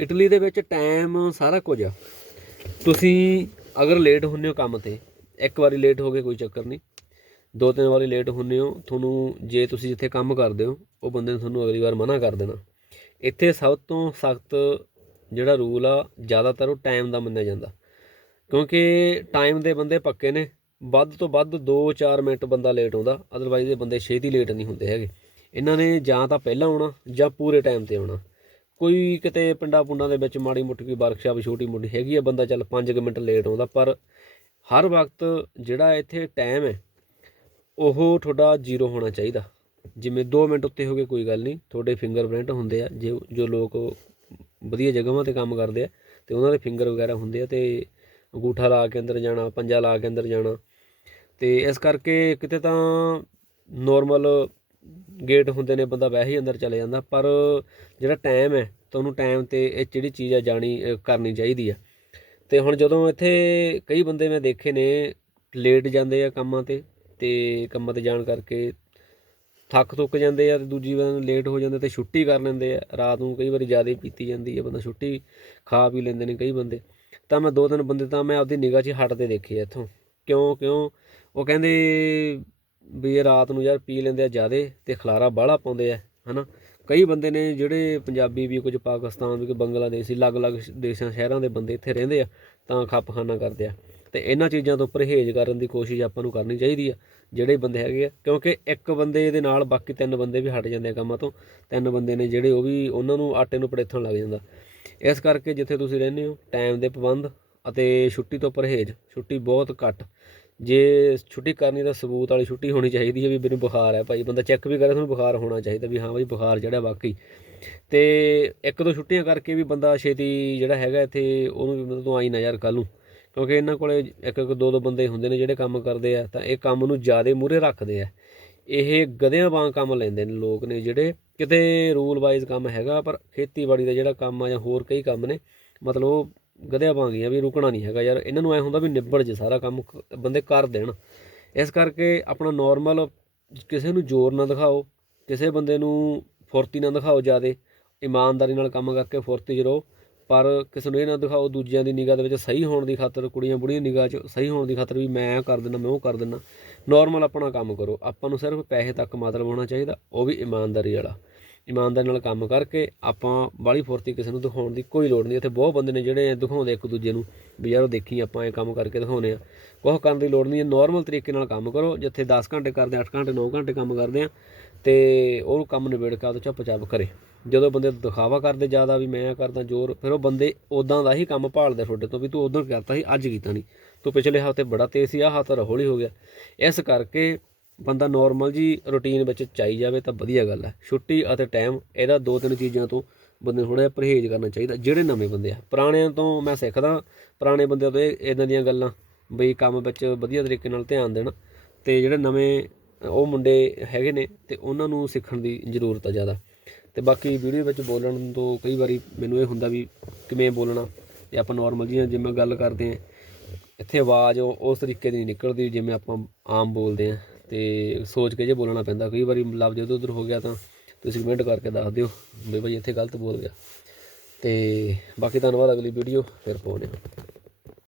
Italy ਦੇ ਵਿੱਚ time ਸਾਰਾ ਕੁਝ ਆ। ਤੁਸੀਂ ਅਗਰ ਲੇਟ ਹੁੰਨੇ ਹੋ ਕੰਮ ਤੇ, ਇੱਕ ਵਾਰੀ ਲੇਟ ਹੋ ਗਏ, ਕੋਈ ਚੱਕਰ ਨਹੀਂ। ਦੋ ਤਿੰਨ ਵਾਰੀ ਲੇਟ ਹੁੰਨੇ ਹੋ, ਤੁਹਾਨੂੰ ਜੇ ਤੁਸੀਂ ਜਿੱਥੇ ਕੰਮ ਕਰਦੇ ਹੋ, ਉਹ ਬੰਦੇ ਨੇ ਤੁਹਾਨੂੰ ਅਗਲੀ ਵਾਰ ਮਨਾ ਕਰ ਦੇਣਾ। ਇੱਥੇ ਸਭ ਤੋਂ ਸਖਤ ਜਿਹੜਾ ਰੂਲ ਆ, ਜ਼ਿਆਦਾਤਰ ਉਹ ਟਾਈਮ ਦਾ ਮੰਨਿਆ ਜਾਂਦਾ। ਕਿਉਂਕਿ ਟਾਈਮ ਦੇ ਬੰਦੇ ਪੱਕੇ ਨੇ। ਵੱਧ ਤੋਂ ਵੱਧ 2-4 ਮਿੰਟ ਬੰਦਾ ਲੇਟ ਆਉਂਦਾ ਅਦਰਵਾਈਜ਼ ਇਹ ਬੰਦੇ ਛੇਤੀ ਲੇਟ ਨਹੀਂ ਹੁੰਦੇ ਹੈਗੇ। ਇਹਨਾਂ ਨੇ ਜਾਂ ਤਾਂ ਪਹਿਲਾਂ ਆਉਣਾ ਜਾਂ ਪੂਰੇ ਟਾਈਮ ਤੇ ਆਉਣਾ। ਕੋਈ ਕਿਤੇ ਪਿੰਡਾਂ ਪੁੰਡਾਂ ਦੇ ਵਿੱਚ ਮਾੜੀ ਮੋਟੀ ਕੋਈ ਵਰਕਸ਼ਾਪ ਛੋਟੀ ਮੋਟੀ ਹੈਗੀ ਆ, ਬੰਦਾ ਚੱਲ 5 ਮਿੰਟ ਲੇਟ ਆਉਂਦਾ, ਪਰ ਹਰ ਵਕਤ ਜਿਹੜਾ ਇੱਥੇ ਟਾਈਮ ਹੈ, ਉਹ ਤੁਹਾਡਾ ਜ਼ੀਰੋ ਹੋਣਾ ਚਾਹੀਦਾ। ਜਿਵੇਂ 2 ਮਿੰਟ ਉੱਤੇ ਹੋ ਗਏ, ਕੋਈ ਗੱਲ ਨਹੀਂ, ਤੁਹਾਡੇ ਫਿੰਗਰਪ੍ਰਿੰਟ ਹੁੰਦੇ ਆ, ਜੇ ਜੋ ਲੋਕ ਵਧੀਆ ਜਗ੍ਹਾਵਾਂ ਤੇ ਕੰਮ ਕਰਦੇ ਆ, ਤੇ ਉਹਨਾਂ ਦੇ ਫਿੰਗਰ ਵਗੈਰਾ ਹੁੰਦੇ ਆ, ਤੇ ਅੰਗੂਠਾ ਲਾ ਕੇ ਅੰਦਰ ਜਾਣਾ, ਪੰਜਾ ਲਾ ਕੇ ਅੰਦਰ ਜਾਣਾ। ਤੇ ਇਸ ਕਰਕੇ ਕਿਤੇ ਤਾਂ ਨੋਰਮਲ ਗੇਟ ਹੁੰਦੇ ਨੇ, ਬੰਦਾ ਵੈਸੇ ਹੀ ਅੰਦਰ ਚਲੇ ਜਾਂਦਾ, ਪਰ ਜਿਹੜਾ ਟਾਈਮ ਹੈ ਤੁਹਾਨੂੰ ਟਾਈਮ ਤੇ ਇਹ ਜਿਹੜੀ ਚੀਜ਼ ਆ ਜਾਣੀ ਕਰਨੀ ਚਾਹੀਦੀ ਆ। ਤੇ ਹੁਣ ਜਦੋਂ ਇੱਥੇ ਕਈ ਬੰਦੇ ਮੈਂ ਦੇਖੇ ਨੇ ਲੇਟ ਜਾਂਦੇ ਆ ਕੰਮਾਂ ਤੇ ਤੇ ਕੰਮਾਂ ਤੇ ਜਾਣ ਕਰਕੇ ਥੱਕ ਥੁੱਕ ਜਾਂਦੇ ਆ, ਤੇ ਦੂਜੀ ਵਾਰ ਲੇਟ ਹੋ ਜਾਂਦੇ ਤੇ ਛੁੱਟੀ ਕਰ ਲੈਂਦੇ ਆ। ਰਾਤ ਨੂੰ ਕਈ ਵਾਰੀ ਜ਼ਿਆਦਾ ਪੀਤੀ ਜਾਂਦੀ ਹੈ ਬੰਦਾ, ਛੁੱਟੀ ਖਾ ਪੀ ਲੈਂਦੇ ਨੇ ਕਈ ਬੰਦੇ। ਤਾਂ ਮੈਂ ਦੋ ਤਿੰਨ ਬੰਦੇ ਤਾਂ ਮੈਂ ਆਪਦੀ ਨਿਗਾਹ 'ਚ ਹੀ ਹਟਦੇ ਦੇਖੇ ਇੱਥੋਂ। ਕਿਉਂ ਕਿਉਂ? ਉਹ ਕਹਿੰਦੇ ਵੀ ਇਹ ਰਾਤ ਨੂੰ ਯਾਰ ਪੀ ਲੈਂਦੇ ਆ ਜ਼ਿਆਦੇ ਤੇ ਖਲਾਰਾ ਬਾਹਲਾ ਪਾਉਂਦੇ ਆ, ਹਨਾ? ਕਈ ਬੰਦੇ ਨੇ ਜਿਹੜੇ ਪੰਜਾਬੀ ਵੀ ਕੁਝ ਪਾਕਿਸਤਾਨ ਵੀ ਕੋਈ ਬੰਗਲਾਦੇਸ਼ੀ ਅਲੱਗ-ਅਲੱਗ ਸ਼- ਦੇਸ਼ਾਂ, ਸ਼ਹਿਰਾਂ ਦੇ ਬੰਦੇ ਇੱਥੇ ਰਹਿੰਦੇ ਆ, ਤਾਂ ਖੱਪਖਾਨਾ ਕਰਦੇ ਆ। ਤੇ ਇਹਨਾਂ ਚੀਜ਼ਾਂ ਤੋਂ ਪਰਹੇਜ਼ ਕਰਨ ਦੀ ਕੋਸ਼ਿਸ਼ ਆਪਾਂ ਨੂੰ ਕਰਨੀ ਚਾਹੀਦੀ ਆ, ਜਿਹੜੇ ਬੰਦੇ ਹੈਗੇ ਆ। ਕਿਉਂਕਿ ਇੱਕ ਬੰਦੇ ਦੇ ਨਾਲ ਬਾਕੀ ਤਿੰਨ ਬੰਦੇ ਵੀ ਹਟ ਜਾਂਦੇ ਆ ਕੰਮਾਂ ਤੋਂ, ਤਿੰਨ ਬੰਦੇ ਨੇ ਜਿਹੜੇ ਉਹ ਵੀ ਉਹਨਾਂ ਨੂੰ ਆਟੇ ਨੂੰ ਪੜੇਥਣ ਲੱਗ ਜਾਂਦਾ। ਇਸ ਕਰਕੇ ਜਿੱਥੇ ਤੁਸੀਂ ਰਹਿੰਦੇ ਹੋ, ਟਾਈਮ ਦੇ ਪਾਬੰਦ ਅਤੇ ਛੁੱਟੀ ਤੋਂ ਪਰਹੇਜ਼, ਛੁੱਟੀ ਬਹੁਤ ਘੱਟ। ਜੇ ਛੁੱਟੀ ਕਰਨੀ ਤਾਂ ਸਬੂਤ ਵਾਲੀ ਛੁੱਟੀ ਹੋਣੀ ਚਾਹੀਦੀ ਹੈ ਵੀ ਮੈਨੂੰ ਬੁਖਾਰ ਹੈ ਭਾਈ, ਬੰਦਾ ਚੈੱਕ ਵੀ ਕਰੇ, ਤੁਹਾਨੂੰ ਬੁਖਾਰ ਹੋਣਾ ਚਾਹੀਦਾ ਵੀ ਹਾਂ ਭਾਈ, ਬੁਖਾਰ ਜਿਹੜਾ ਵਾਕਈ। ਤੇ ਇੱਕ ਦੋ ਛੁੱਟੀਆਂ ਕਰਕੇ ਵੀ ਬੰਦਾ ਛੇਤੀ ਜਿਹੜਾ ਹੈਗਾ ਇੱਥੇ, ਉਹਨੂੰ ਵੀ ਮਤਲਬ ਤੂੰ ਆਈ ਨਾ ਯਾਰ ਕੱਲ ਨੂੰ। ਕਿਉਂਕਿ ਇਹਨਾਂ ਕੋਲੇ ਇੱਕ ਇੱਕ ਦੋ ਦੋ ਬੰਦੇ ਹੁੰਦੇ ਨੇ ਜਿਹੜੇ ਕੰਮ ਕਰਦੇ ਆ, ਤਾਂ ਇਹ ਕੰਮ ਨੂੰ ਜ਼ਿਆਦਾ ਮੂਹਰੇ ਰੱਖਦੇ ਆ। ਇਹ ਗਧਿਆਂ ਵਾਂਗ ਕੰਮ ਲੈਂਦੇ ਨੇ ਲੋਕ ਨੇ ਜਿਹੜੇ, ਕਿਤੇ ਰੂਲ ਵਾਈਜ਼ ਕੰਮ ਹੈਗਾ, ਪਰ ਖੇਤੀਬਾੜੀ ਦਾ ਜਿਹੜਾ ਕੰਮ ਆ ਜਾਂ ਹੋਰ ਕਈ ਕੰਮ ਨੇ, ਮਤਲਬ ਉਹ ਗਧਿਆ ਵਾਂਗ ਹੀ ਵੀ ਰੁਕਣਾ ਨਹੀਂ ਹੈਗਾ ਯਾਰ, ਇਹਨਾਂ ਨੂੰ ਐ ਹੁੰਦਾ ਵੀ ਨਿਬੜ ਜੇ ਸਾਰਾ ਕੰਮ ਬੰਦੇ ਕਰ ਦੇਣ। ਇਸ ਕਰਕੇ ਆਪਣਾ ਨਾਰਮਲ ਕਿਸੇ ਨੂੰ ਜ਼ੋਰ ਨਾ ਦਿਖਾਓ, ਕਿਸੇ ਬੰਦੇ ਨੂੰ ਫੁਰਤੀ ਨਾ ਦਿਖਾਓ ਜਿਆਦੇ, ਇਮਾਨਦਾਰੀ ਨਾਲ ਕੰਮ ਕਰਕੇ ਫੁਰਤੀ 'ਚ ਰਹੋ, ਪਰ ਕਿਸੇ ਨੂੰ ਇਹ ਨਾ ਦਿਖਾਓ ਦੂਜਿਆਂ ਦੀ ਨਿਗਾਹ ਦੇ ਵਿੱਚ ਸਹੀ ਹੋਣ ਦੀ ਖਾਤਰ, ਕੁੜੀਆਂ ਬੁੜੀਆਂ ਦੀ ਨਿਗਾਹ 'ਚ ਸਹੀ ਹੋਣ ਦੀ ਖਾਤਰ ਵੀ ਮੈਂ ਇਹ ਕਰ ਦਿੰਦਾ, ਮੈਂ ਉਹ ਕਰ ਦਿੰਦਾ। ਨਾਰਮਲ ਆਪਣਾ ਕੰਮ ਕਰੋ, ਆਪਾਂ ਨੂੰ ਸਿਰਫ ਪੈਸੇ ਤੱਕ ਮਤਲਬ ਹੋਣਾ ਚਾਹੀਦਾ, ਉਹ ਵੀ ਇਮਾਨਦਾਰੀ ਵਾਲਾ। ਇਮਾਨਦਾਰੀ ਨਾਲ ਕੰਮ ਕਰਕੇ ਆਪਾਂ ਬਾਹਲੀ ਫੁਰਤੀ ਕਿਸੇ ਨੂੰ ਦਿਖਾਉਣ ਦੀ ਕੋਈ ਲੋੜ ਨਹੀਂ। ਇੱਥੇ ਬਹੁਤ ਬੰਦੇ ਨੇ ਜਿਹੜੇ ਦਿਖਾਉਂਦੇ ਇੱਕ ਦੂਜੇ ਨੂੰ ਵੀ ਯਾਰ ਉਹ ਦੇਖੀ ਆਪਾਂ ਇਹ ਕੰਮ ਕਰਕੇ ਦਿਖਾਉਨੇ ਆ। ਕੁਛ ਕਰਨ ਦੀ ਲੋੜ ਨਹੀਂ ਹੈ। ਨਾਰਮਲ ਤਰੀਕੇ ਨਾਲ ਕੰਮ ਕਰੋ। ਜਿੱਥੇ 10 ਘੰਟੇ ਕਰਦੇ 8 ਘੰਟੇ 9 ਘੰਟੇ ਕੰਮ ਕਰਦੇ ਆ ਤੇ ਉਹ ਕੰਮ ਨਿਬੇੜ ਕੇ ਉਹਦੇ ਚੱਪ ਕਰੇ। ਜਦੋਂ ਬੰਦੇ ਦਿਖਾਵਾ ਕਰਦੇ ਜ਼ਿਆਦਾ ਵੀ ਮੈਂ ਕਰਦਾ ਜ਼ੋਰ, ਫਿਰ ਉਹ ਬੰਦੇ ਉਦਾਂ ਦਾ ਹੀ ਕੰਮ ਭਾਲਦੇ ਤੁਹਾਡੇ ਤੋਂ ਵੀ ਤੂੰ ਉਦੋਂ ਕਰਤਾ ਸੀ, ਅੱਜ ਕੀਤਾ ਨਹੀਂ। ਤੂੰ ਪਿਛਲੇ ਹਫ਼ਤੇ ਬੜਾ ਤੇਜ਼ ਸੀ, ਆਹ ਹਫ਼ਤਾ ਹੌਲੀ ਹੋ ਗਿਆ। ਇਸ ਕਰਕੇ ਬੰਦਾ ਨਾਰਮਲ ਜੀ ਰੁਟੀਨ ਵਿੱਚ ਚਾਈ ਜਾਵੇ ਤਾਂ ਵਧੀਆ ਗੱਲ ਹੈ। ਛੁੱਟੀ ਅਤੇ ਟਾਈਮ ਇਹਦਾ ਦੋ ਤਿੰਨ ਚੀਜ਼ਾਂ ਤੋਂ ਬੰਦੇ ਨੂੰ ਥੋੜਾ ਜਿਹਾ ਪਰਹੇਜ਼ ਕਰਨਾ ਚਾਹੀਦਾ, ਜਿਹੜੇ ਨਵੇਂ ਬੰਦੇ ਆ। ਪੁਰਾਣਿਆਂ ਤੋਂ ਮੈਂ ਸਿੱਖਦਾ, ਪੁਰਾਣੇ ਬੰਦਿਆਂ ਤੋਂ ਇਹ ਇਦਾਂ ਦੀਆਂ ਗੱਲਾਂ, ਬਈ ਕੰਮ ਵਿੱਚ ਵਧੀਆ ਤਰੀਕੇ ਨਾਲ ਧਿਆਨ ਦੇਣਾ ਤੇ ਜਿਹੜੇ ਨਵੇਂ ਉਹ ਮੁੰਡੇ ਹੈਗੇ ਨੇ ਤੇ ਉਹਨਾਂ ਨੂੰ ਸਿੱਖਣ ਦੀ ਜ਼ਰੂਰਤ ਆ ਜ਼ਿਆਦਾ। ਤੇ ਬਾਕੀ ਵੀਡੀਓ ਵਿੱਚ ਬੋਲਣ ਤੋਂ ਕਈ ਵਾਰੀ ਮੈਨੂੰ ਇਹ ਹੁੰਦਾ ਵੀ ਕਿਵੇਂ ਬੋਲਣਾ ਤੇ ਆਪਾਂ ਨਾਰਮਲ ਜੀ ਜਿਵੇਂ ਗੱਲ ਕਰਦੇ ਆ ਇੱਥੇ ਆਵਾਜ਼ ਉਸ ਤਰੀਕੇ ਦੀ ਨਹੀਂ ਨਿਕਲਦੀ ਜਿਵੇਂ ਆਪਾਂ ਆਮ ਬੋਲਦੇ ਆ ਤੇ ਸੋਚ ਕੇ ਜੇ ਬੋਲਣਾ ਪੈਂਦਾ, ਕਈ ਵਾਰੀ ਲਫ਼ਜ਼ ਜਦੋਂ ਉੱਧਰ ਹੋ ਗਿਆ ਤਾਂ ਤੁਸੀਂ ਕਮੈਂਟ ਕਰਕੇ ਦੱਸ ਦਿਓ ਵੀ ਭਾਈ ਇੱਥੇ ਗਲਤ ਬੋਲ ਗਿਆ। ਤੇ ਬਾਕੀ ਧੰਨਵਾਦ ਅਗਲੀ ਵੀਡੀਓ ਫਿਰ ਪਾਉਂਦੇ ਹਾਂ।